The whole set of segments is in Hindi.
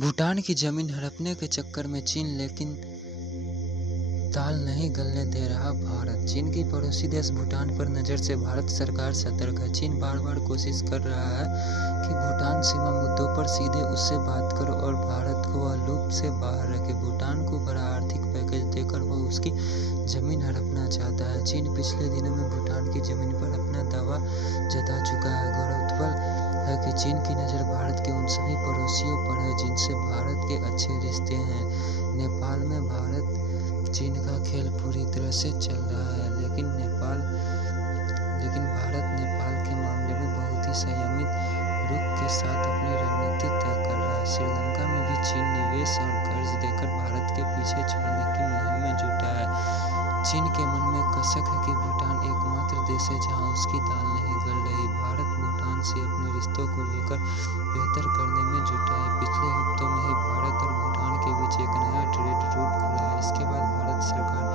भूटान की जमीन हड़पने के चक्कर में चीन, लेकिन दाल नहीं गलने दे रहा भारत। चीन की पड़ोसी देश भूटान पर नज़र से भारत सरकार सतर्क है। चीन बार बार कोशिश कर रहा है कि भूटान सीमा मुद्दों पर सीधे उससे बात करे और भारत को वह लूप से बाहर रखे। भूटान को बड़ा आर्थिक पैकेज देकर वह उसकी जमीन हड़पना चाहता है। चीन पिछले दिनों में भूटान की जमीन पर अपना दावा जता चुका है। गौरतलब है कि चीन की नज़र भारत के उन सभी पड़ोसियों पर है जिनसे भारत के अच्छे रिश्ते हैं। नेपाल में भारत चीन का खेल पूरी तरह से चल रहा है, लेकिन भारत नेपाल के मामले में बहुत ही संयमित रुख के साथ अपनी रणनीति तय कर रहा है। श्रीलंका में भी चीन निवेश और कर्ज देकर भारत के पीछे छोड़ने की मुहिम में जुटा है। चीन के मन में कसक है कि भूटान एकमात्र देश है जहां उसकी दाल नहीं गल रही। भारत भूटान से अपने रिश्तों को लेकर बेहतर करने में जुटा है। पिछले हफ्तों में ही भारत और भूटान के बीच एक नया ट्रेड रूट खुला है। इसके बाद भारत सरकार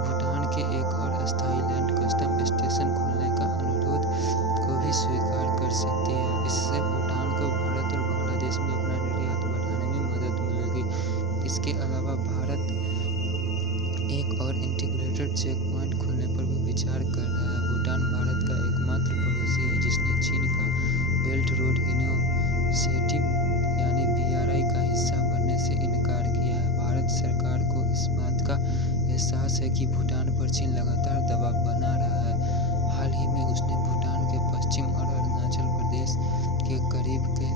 भूटान के एक और अस्थायी लैंड कस्टम स्टेशन खोलने का अनुरोध को भी स्वीकार कर सकती है। इससे भूटान को भारत और बांग्लादेश में अपना निर्यात बढ़ाने में मदद मिलेगी। इसके अलावा भारत एक और इंटीग्रेटेड चेक पॉइंट खोलने पर भी विचार कर रहा है। भूटान भारत का एकमात्र पड़ोसी है जिसने चीन का बेल्ट रोड इनिशिएटिव यानी BRI का हिस्सा बनने से इनकार किया है। भारत सरकार को इस बात का एहसास है कि भूटान पर चीन लगातार दबाव बना रहा है। हाल ही में उसने भूटान के पश्चिम और अरुणाचल प्रदेश के करीब के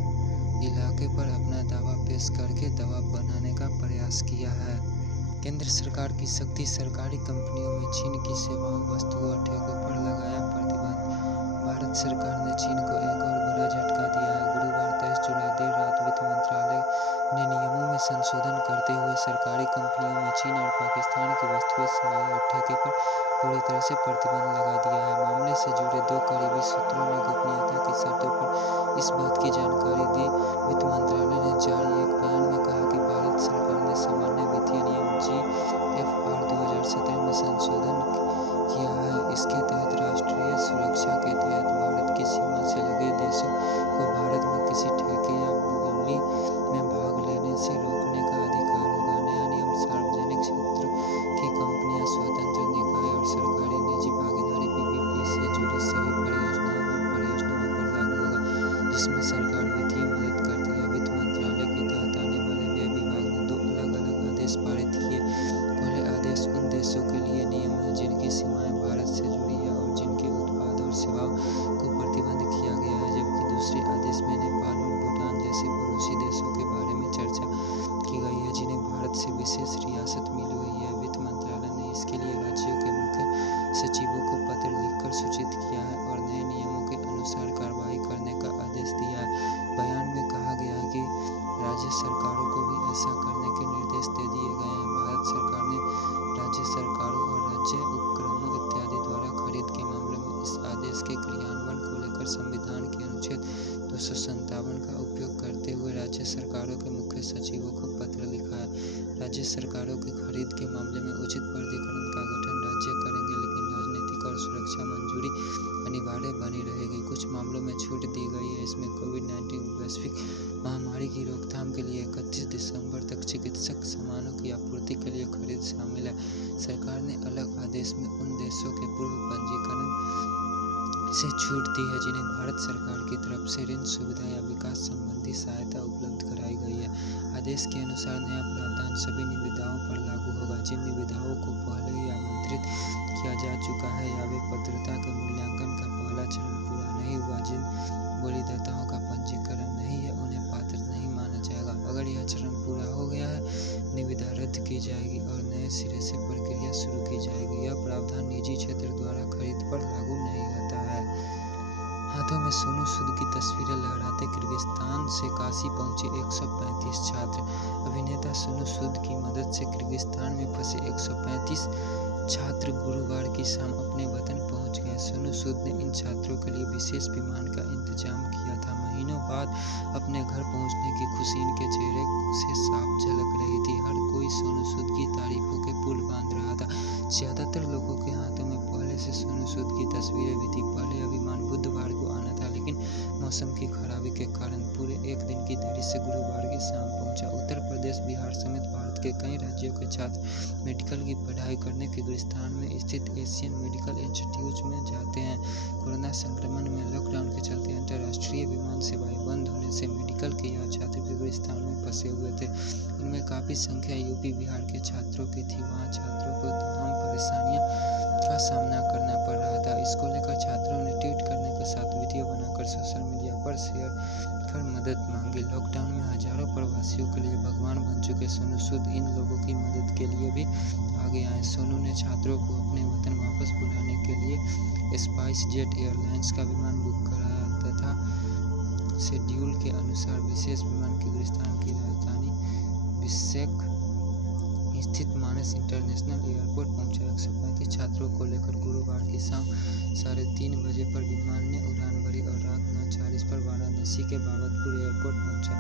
इलाके पर अपना दावा पेश करके दबाव बनाने का प्रयास किया है। केंद्र सरकार की शक्ति सरकारी कंपनियों में चीन की सेवाओं, वस्तुओं और ठेकों पर लगाया प्रतिबंध। भारत सरकार ने चीन को एक और बड़ा झटका दिया है। गुरुवार 23 जुलाई देर रात वित्त मंत्रालय ने नियमों में संशोधन करते हुए सरकारी कंपनियों में चीन और पाकिस्तान की वस्तुएं, सेवाएं और ठेके पर पूरी तरह से प्रतिबंध लगा दिया है। मामले से जुड़े 2 करीबी सूत्रों ने गोपनीयता की शर्तों पर इस बात की जानकारी दी। वित्त मंत्रालय ने जारी एक बयान में कहा कि भारत सरकार ने सामान्य वित्तीय नियम GFR 2017 में संशोधन किया है। इसके तहत राष्ट्रीय सुरक्षा के तहत भारत की सीमा से लगे देशों को भारत में किसी ठेके या बोली में भाग लेने से रोकने का अधिकार होगा। नया नियम सार्वजनिक क्षेत्र की कंपनियां, स्वतंत्र निकाय और सरकारी निजी भागीदारी PPP से जुड़ी सभी परियोजनाओं पर लागू होगा, जिसमें सरकार वित्तीय मदद करती है। वित्त मंत्रालय के तहत आने वाले व्यय विभाग ने 2 अलग-अलग आदेश पारित किए। पहले आदेश उन देशों के लिए नियम है जिनकी सीमाएं भारत से जुड़ी है और जिनके उत्पाद और सेवाओं को प्रतिबंध किया गया है, जबकि दूसरे आदेश में नेपाल और भूटान जैसे पड़ोसी देशों के बारे में चर्चा की गई है जिन्हें भारत से विशेष रियासत मिली हुई है। वित्त मंत्रालय ने इसके लिए राज्यों के मुख्य सचिवों को पत्र लिखकर सूचित किया है और नए नियमों के अनुसार कार्रवाई करने का आदेश दिया है। बयान में कहा गया है कि राज्य सरकारों को भी ऐसा करने के निर्देश दे दिए गए हैं। भारत सरकार ने राज्य सरकारों और राज्य उपक्रमों इत्यादि द्वारा खरीद के मामले में इस आदेश के क्रियान्वयन को लेकर संविधान के अनुच्छेद 257 का उपयोग करते हुए राज्य सरकारों के मुख्य सचिवों को पत्र लिखा है। राज्य सरकारों की खरीद के मामले में उचित प्राधिकरण का गठन राज्य करेंगे, लेकिन राजनीतिक और सुरक्षा मंजूरी अनिवार्य बनी रहेगी। कुछ मामलों में छूट दी गई है। इसमें कोविड-19 वैश्विक महामारी की रोकथाम के लिए 31 दिसंबर तक चिकित्सक सामानों की आपूर्ति के लिए खरीद शामिल है। सरकार ने अलग आदेश में उन देशों के पूर्व पंजीकरण से छूट दी है जिन्हें भारत सरकार की तरफ से ऋण सुविधा या विकास संबंधी सहायता उपलब्ध कराई गई है। आदेश के अनुसार नया प्रावधान सभी निविदाओं पर लागू होगा जिन निविदाओं को पहले ही आमंत्रित किया जा चुका है या वे पात्रता के मूल्यांकन का पहला चरण पूरा नहीं हुआ। जिन बोलीदाताओं का पंजीकरण नहीं है उन्हें पात्र नहीं माना जाएगा। अगर यह चरण पूरा हो गया है, निविदा रद्द की जाएगी और नए सिरे से प्रक्रिया शुरू की जाएगी। यह प्रावधान निजी क्षेत्र द्वारा खरीद पर लागू नहीं होता है। हाथों में सोनू सूद की तस्वीरें लहराते किर्गिस्तान से काशी पहुंचे 135 छात्र। अभिनेता सोनू सूद की मदद से किर्गिस्तान में फंसे 135 छात्र गुरुवार की शाम अपने वतन पहुंच गए। सोनू सूद ने इन छात्रों के लिए विशेष विमान का इंतजाम किया था। महीनों बाद अपने घर पहुंचने की खुशी इनके चेहरे से साफ झलक रही थी। हर कोई सोनू सूद की तारीफों के पुल बांध रहा था। ज्यादातर लोगों के हाथों में पहले से सोनू सूद की तस्वीरें भी थी। पहले यह विमान बुधवार को आना था, लेकिन मौसम की खराबी के कारण पूरे एक दिन की देरी से गुरुवार की शाम पहुंचा। उत्तर प्रदेश, बिहार समेत भारत के कई राज्यों के छात्र मेडिकल की पढ़ाई करने किर्गिस्तान में स्थित एशियन मेडिकल इंस्टीट्यूट में जाते हैं। कोरोना संक्रमण में लॉकडाउन के चलते अंतर्राष्ट्रीय विमान सेवाएं बंद होने से मेडिकल के यह छात्र किर्गिस्तान में फंसे हुए थे। इनमें काफ़ी संख्या यूपी, बिहार के छात्रों की थी। वहाँ छात्रों को तमाम परेशानियों का सामना करना पड़ रहा था। इसको लेकर छात्रों ने ट्वीट करने के साथ वीडियो बनाकर सोशल मीडिया पर शेयर कर मदद मांगी। लॉकडाउन में हजारों प्रवासियों के लिए भगवान बन चुके सोनू सूद इन लोगों की मदद के लिए भी आगे आए। सोनू ने छात्रों को अपने वतन वापस बुलाने के लिए स्पाइस जेट एयरलाइंस का विमान बुक कराया तथा शेड्यूल के अनुसार विशेष विमान किर्गिस्तान की राजधानी बिश्केक स्थित मानस इंटरनेशनल एयरपोर्ट पहुंचा। 135 छात्रों को लेकर गुरुवार की शाम 3:30 बजे पर विमान ने उड़ान भरी और रात 9:40 पर वाराणसी के बाबतपुर एयरपोर्ट पहुंचा।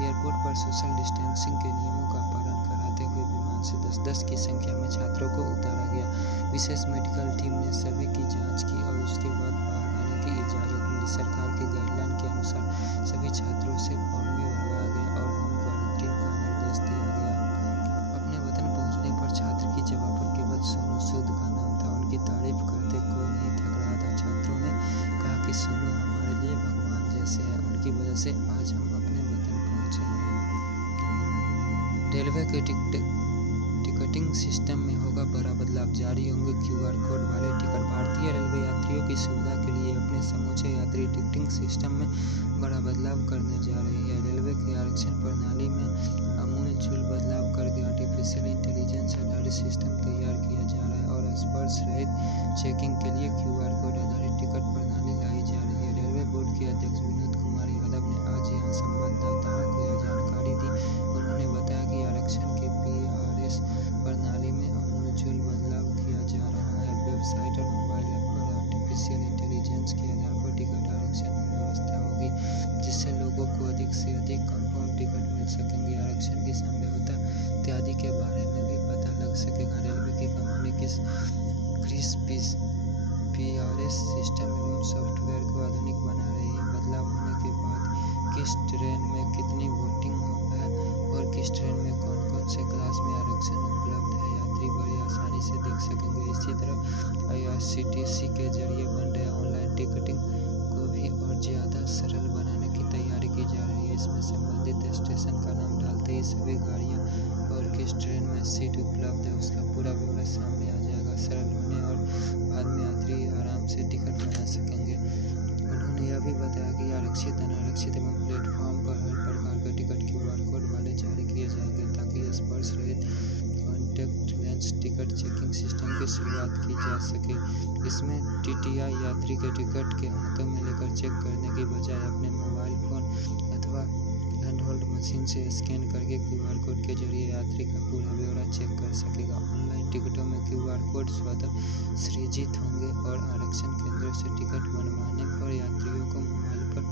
एयरपोर्ट पर सोशल डिस्टेंसिंग के नियमों का पालन कराते हुए विमान से 10-10 की संख्या में छात्रों को उतारा गया। विशेष मेडिकल टीम ने सभी की जाँच की और उसके बाद बाहर आने की इजाज़त मिली। सरकार की गाइडलाइन के अनुसार सभी छात्रों से फॉर्म भी भरवाया गया और होम क्वारंटीन का निर्देश दिया गया। अपने वतन पहुंचने पर छात्र की जगह पर केवल सोनू सूद का नाम था। उनकी तारीफ करते कोई नहीं थक रहा था। छात्रों ने कहा कि सोनू हमारे लिए भगवान जैसे हैं, उनकी वजह से आज हम अपने वतन पहुंचे हैं। रेलवे के टिकटिंग सिस्टम में होगा बड़ा बदलाव, जारी होंगे QR कोड वाले टिकट। भारतीय रेलवे यात्रियों की सुविधा के लिए अपने समूचे यात्री टिकटिंग सिस्टम में बड़ा बदलाव करने जा रही है। रेलवे की आरक्षण प्रणाली में आमूल-चूल बदलाव करके आर्टिफिशियल इंटेलिजेंस आधारित सिस्टम तैयार किया जा रहा है और स्पर्श रहित चेकिंग के लिए QR कोड आधारित टिकट प्रणाली लाई जा रही है। रेलवे बोर्ड के अध्यक्ष विनोद कुमार यादव ने आज यहां संवाददाताओं को यह जानकारी दी। उन्होंने बताया कि आरक्षण के PRS प्रणाली में आमूल-चूल बदलाव किया जा रहा है। वेबसाइट और मोबाइल ऐप पर आर्टिफिशियल इंटेलिजेंस के आधार पर टिकट आरक्षण में व्यवस्था होगी, जिससे लोगों को अधिक से अधिक कंफर्म टिकट मिल सकेंगे। आरक्षण की संभाव्यता इत्यादि के बारे में भी पता लग सकेगा। रेलवे की कंपनी किस PRS सिस्टम एवं सॉफ्टवेयर को आधुनिक बना रही है। बदलाव होने के बाद किस ट्रेन में कितनी वोटिंग है और किस ट्रेन में कौन-कौन से क्लास में आरक्षण उपलब्ध है, यात्री बड़ी आसानी से देख सकेंगे। इसी तरह IRCTC के जरिए बन रहे ऑनलाइन टिकटिंग को भी और ज़्यादा सरल बनाने की तैयारी की जा रही है। इसमें संबंधित स्टेशन का नाम डालते ही सभी गाड़ियाँ और किस ट्रेन में सीट उपलब्ध है उसका पूरा ब्यौरा सामने आ जाएगा। सरल होने और बाद में यात्री आराम से टिकट बना सकेंगे। उन्होंने यह भी बताया कि आरक्षित, अनारक्षित एवं प्लेटफॉर्म पर हर प्रकार के टिकट QR कोड वाले जारी किए जाएंगे ताकि स्पर्श रहित कॉन्टैक्टलेस टिकट चेकिंग सिस्टम की शुरुआत की जा सके। इसमें TTI यात्री के टिकट के हाथों में लेकर चेक करने की बजाय अपने मोबाइल फोन अथवा हैंडहोल्ड मशीन से स्कैन करके QR कोड के जरिए यात्री का पूरा ब्यौरा चेक कर सकेगा। ऑनलाइन टिकटों में QR कोड स्वतः सृजित होंगे और आरक्षण केंद्रों से टिकट बनवाने पर यात्रियों को मोबाइल पर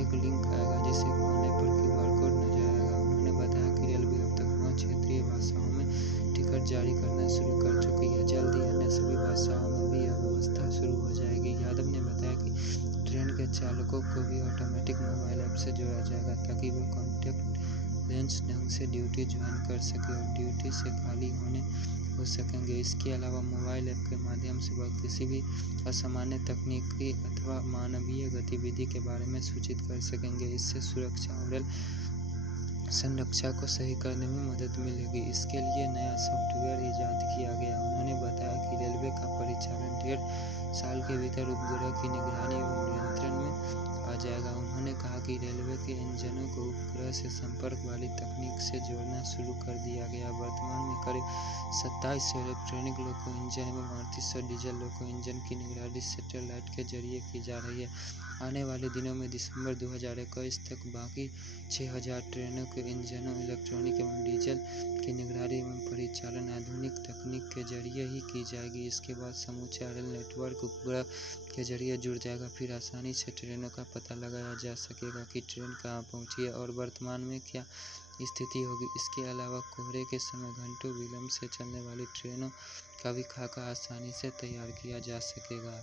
एक लिंक आएगा, जिसे खोलने पर QR कोड नजर आएगा। उन्होंने बताया कि रेलवे अब तक 9 क्षेत्रीय भाषाओं में टिकट जारी करना शुरू कर चुकी है। जल्द ही अन्य सभी भाषाओं में भी यह व्यवस्था शुरू हो जाएगी। यादव ने बताया कि ट्रेन के चालकों को भी ऑटोमेटिक मोबाइल ऐप से जोड़ा जाएगा ताकि वे कॉन्टैक्टलेस ढंग से ड्यूटी ज्वाइन कर सके और ड्यूटी से खाली हो सकेंगे। इसके अलावा मोबाइल ऐप के माध्यम से वह किसी भी असामान्य तकनीकी अथवा मानवीय गतिविधि के बारे में सूचित कर सकेंगे। इससे सुरक्षा और रेल संरक्षा को सही करने में मदद मिलेगी। इसके लिए नया सॉफ्टवेयर इजाद किया गया। उन्होंने बताया कि रेलवे का परिचालन 1.5 साल के भीतर उपग्रह की निगरानी एवं नियंत्रण में आ जाएगा। उन्होंने कहा कि रेलवे के इंजनों को उपग्रह से संपर्क वाली तकनीक से जोड़ना शुरू कर दिया गया। वर्तमान में करीब 2700 इलेक्ट्रॉनिक लोको इंजन एवं 3800 डीजल लोको इंजन की निगरानी सैटेलाइट के जरिए की जा रही है। आने वाले दिनों में दिसंबर 2021 तक बाकी 6000 ट्रेनों के इंजनों, इलेक्ट्रॉनिक एवं डीजल की निगरानी एवं परिचालन आधुनिक तकनीक के जरिए ही की जाएगी। इसके बाद समूचा रेल नेटवर्क उपग्रह के जरिए जुड़ जाएगा। फिर आसानी से ट्रेनों का पता लगाया जा सकेगा कि ट्रेन कहाँ पहुँची है और वर्तमान में क्या स्थिति होगी। इसके अलावा कोहरे के समय घंटों विलंब से चलने वाली ट्रेनों का भी खाका आसानी से तैयार किया जा सकेगा।